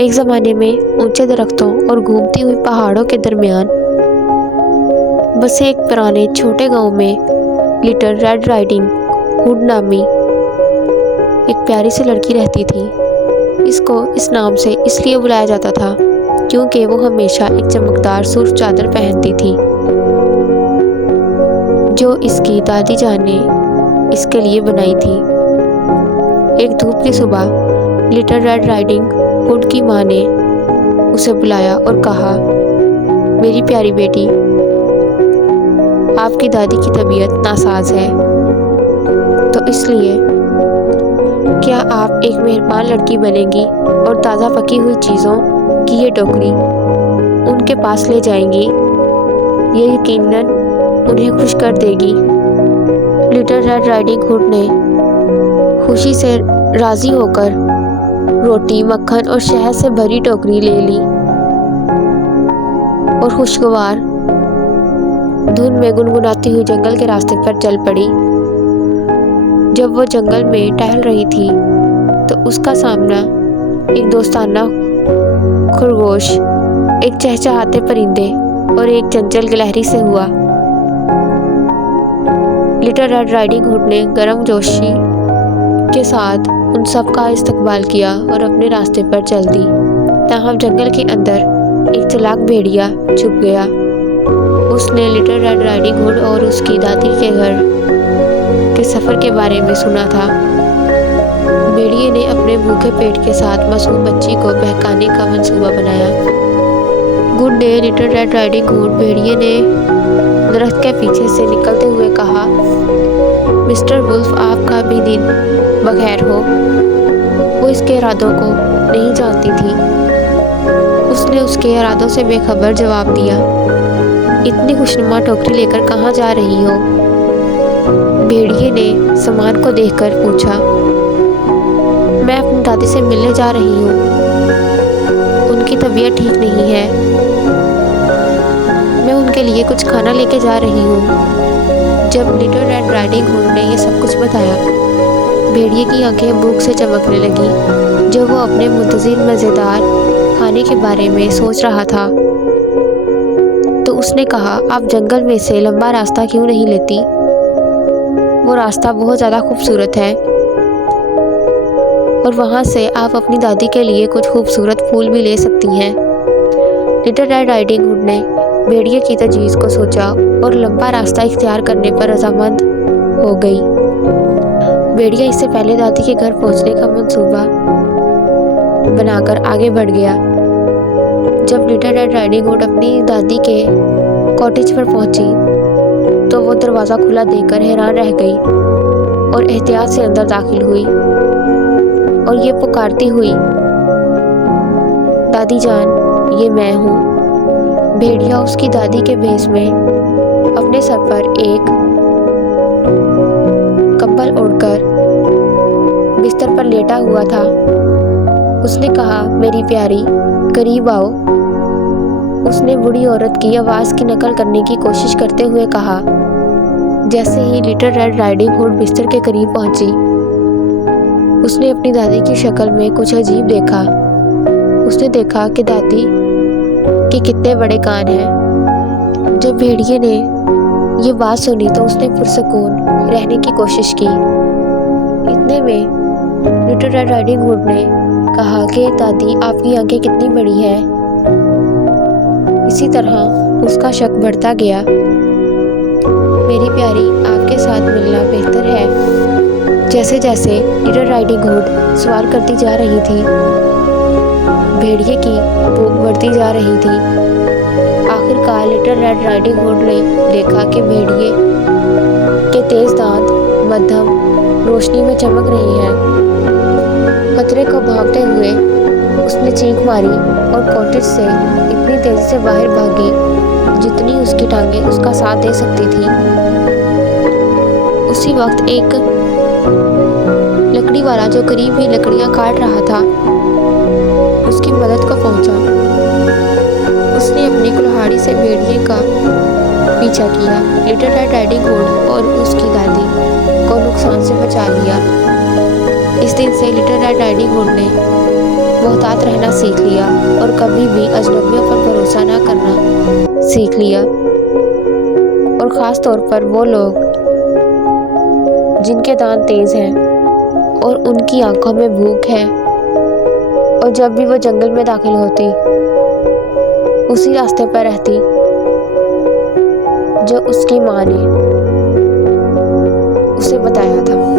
एक ज़माने में ऊंचे दरख्तों और घूमती हुई पहाड़ों के दरमियान बसे एक पुराने छोटे गांव में लिटिल रेड राइडिंग हुड नामी एक प्यारी सी लड़की रहती थी। इसको इस नाम से इसलिए बुलाया जाता था क्योंकि वो हमेशा एक चमकदार सुर्ख चादर पहनती थी जो इसकी दादी जान ने इसके लिए बनाई थी। एक धूप की सुबह लिटिल रेड राइडिंग हुड की माँ ने उसे बुलाया और कहा, मेरी प्यारी बेटी, आपकी दादी की तबीयत नासाज है, तो इसलिए क्या आप एक मेहरबान लड़की बनेंगी और ताज़ा पकी हुई चीज़ों की ये टोकरी उनके पास ले जाएंगी। ये यकीनन उन्हें खुश कर देगी। लिटिल रेड राइडिंग हुड ने खुशी से राज़ी होकर रोटी, मक्खन और शहद से भरी टोकरी ले ली और खुशगवार धुन में गुनगुनाती हुई जंगल के रास्ते पर चल पड़ी। जब वो जंगल में टहल रही थी तो उसका सामना एक दोस्ताना खरगोश, एक चहचहाते परिंदे और एक चंचल गिलहरी से हुआ। लिटिल रेड राइडिंग हुड ने गर्मजोशी के साथ उन सब का इस्तकबाल किया और अपने रास्ते पर चल दी। तमाम जंगल के अंदर एक चालाक भेड़िया छुप गया। उसने लिटिल रेड राइडिंग हुड और उसकी दादी के घर के सफ़र के बारे में सुना था। भेड़िए ने अपने भूखे पेट के साथ मासूम बच्ची को बहकाने का मंसूबा बनाया। Good day little red riding hood, भेड़िए ने दरख्त के पीछे से निकलते हुए कहा। मिस्टर वुल्फ, आपका भी दिन बखैर हो। वो इसके इरादों को नहीं जानती थी। उसने उसके इरादों से बेखबर जवाब दिया, इतनी खुशनुमा टोकरी लेकर कहाँ जा रही हो? भेड़िए ने सामान को देखकर पूछा। मैं अपनी दादी से मिलने जा रही हूँ, उनकी तबीयत ठीक नहीं है। मैं उनके लिए कुछ खाना लेके जा रही हूँ। जब लिटिल रेड राइडिंग हुड ने यह सब कुछ बताया, भेड़िए की आंखें भूख से चमकने लगीं। जब वो अपने मुंतज़िर मज़ेदार खाने के बारे में सोच रहा था तो उसने कहा, आप जंगल में से लंबा रास्ता क्यों नहीं लेती? वो रास्ता बहुत ज़्यादा खूबसूरत है और वहाँ से आप अपनी दादी के लिए कुछ खूबसूरत फूल भी ले सकती हैं। लिटिल रेड राइडिंग हुड ने भेड़िए की तजवीज़ को सोचा और लंबा रास्ता इख्तियार करने पर रज़ामंद हो गई। भेड़िया इससे पहले दादी के घर पहुंचने का मंसूबा बनाकर आगे बढ़ गया। जब लिटिल रेड राइडिंग हुड अपनी दादी के कॉटेज पर पहुंची तो वो दरवाज़ा खुला देखकर हैरान रह गई और एहतियात से अंदर दाखिल हुई और ये पुकारती हुई, दादी जान, ये मैं हूँ। भेड़िया उसकी दादी के भेष में अपने सर पर एक कंबल ओढ़कर बिस्तर पर लेटा हुआ था। उसने कहा, मेरी प्यारी, करीब आओ। उसने बूढ़ी औरत की आवाज़ की नकल करने की कोशिश करते हुए कहा। जैसे ही लिटिल रेड राइडिंग हुड बिस्तर के करीब पहुंची, उसने अपनी दादी की शक्ल में कुछ अजीब देखा। उसने देखा कि दादी के कितने बड़े कान हैं। जब भेड़िए ने ये बात सुनी तो उसने पुरसकून रहने की कोशिश की। इतने में लिटिल रेड राइडिंग हुड ने कहा कि दादी, आपकी आंखें कितनी बड़ी हैं। इसी तरह उसका शक बढ़ता गया। मेरी प्यारी, आपके साथ मिलना बेहतर है। जैसे जैसे लिटिल राइडिंग हुड सवार करती जा रही थी, भेड़िए की भूख बढ़ती जा रही थी। आखिरकार लिटिल रेड राइडिंग हुड ने देखा कि भेड़िए के तेज दांत मध्यम रोशनी में चमक रहे हैं। खतरे को भांपते हुए उसने चीख मारी और कॉटेज से इतनी तेजी से बाहर भागी जितनी उसकी टांगें उसका साथ दे सकती थी। उसी वक्त एक लकड़ी वाला जो करीब ही लकड़ियां काट रहा था उसकी मदद को पहुंचा। उसने अपनी कुल्हाड़ी से भेड़िए का पीछा किया। लिटिल रेड राइडिंग हुड और उसकी दादी को नुकसान से बचा लिया। इस दिन से लिटिल रेड राइडिंग हुड ने मोहतात रहना सीख लिया और कभी भी अजनबियों पर भरोसा ना करना सीख लिया। और ख़ास तौर पर वो लोग जिनके दांत तेज़ हैं और उनकी आंखों में भूख है, और जब भी वो जंगल में दाखिल होती उसी रास्ते पर रहती जो उसकी माँ ने उसे बताया था।